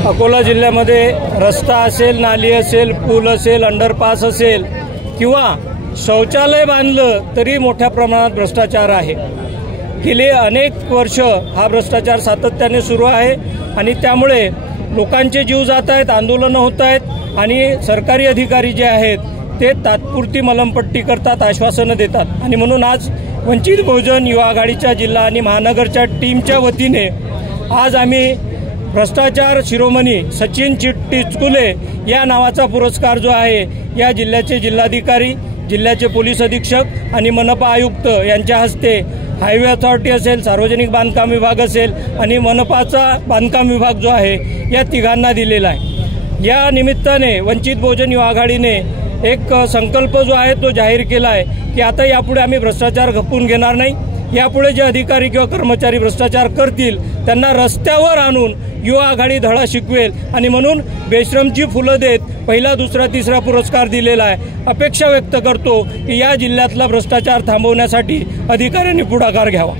अकोला जिल्ह्यामध्ये रस्ता असेल, नाली असेल, पूल असेल, अंडरपास असेल किंवा शौचालय बांधलं तरी मोठ्या प्रमाणात भ्रष्टाचार आहे। गेली अनेक वर्ष हा भ्रष्टाचार सातत्याने सुरू आहे आणि त्यामुळे लोकांचे जीव जात आहेत, आंदोलनं होत आहेत आणि सरकारी अधिकारी जे आहेत ते तात्पुरती मलमपट्टी करतात, आश्वासनं देतात। आणि म्हणून आज वंचित बहुजन युवा आघाडीच्या जिल्हा आणि महानगरच्या टीमच्या वतीने आज आम्ही भ्रष्टाचार शिरोमणी सचिन टिचकुले या नावाचा पुरस्कार जो आहे या जिल्ह्याचे जिल्हाधिकारी, जिल्ह्याचे पोलीस अधीक्षक आणि मनपा आयुक्त यांच्या हस्ते हायवे अथॉरिटी असेल, सार्वजनिक बांधकाम विभाग असेल आणि मनपाचा बांधकाम विभाग जो आहे या तिघांना दिलेला आहे। या निमित्ताने वंचित बहुजन युवा आघाडीने एक संकल्प जो आहे तो जाहीर केला आहे की आता यापुढे आम्ही भ्रष्टाचार खपवून घेणार नाही। यापुढे जे अधिकारी किंवा कर्मचारी भ्रष्टाचार करतील त्यांना रस्त्यावर आणून युवा आघाडी धडा शिकवेल आणि म्हणून बेशरमची फुलं देत पहिला, दुसरा, तिसरा पुरस्कार दिलेला आहे। अपेक्षा व्यक्त करतो की या जिल्ह्यातला भ्रष्टाचार थांबवण्यासाठी अधिकाऱ्यांनी पुढाकार घ्यावा।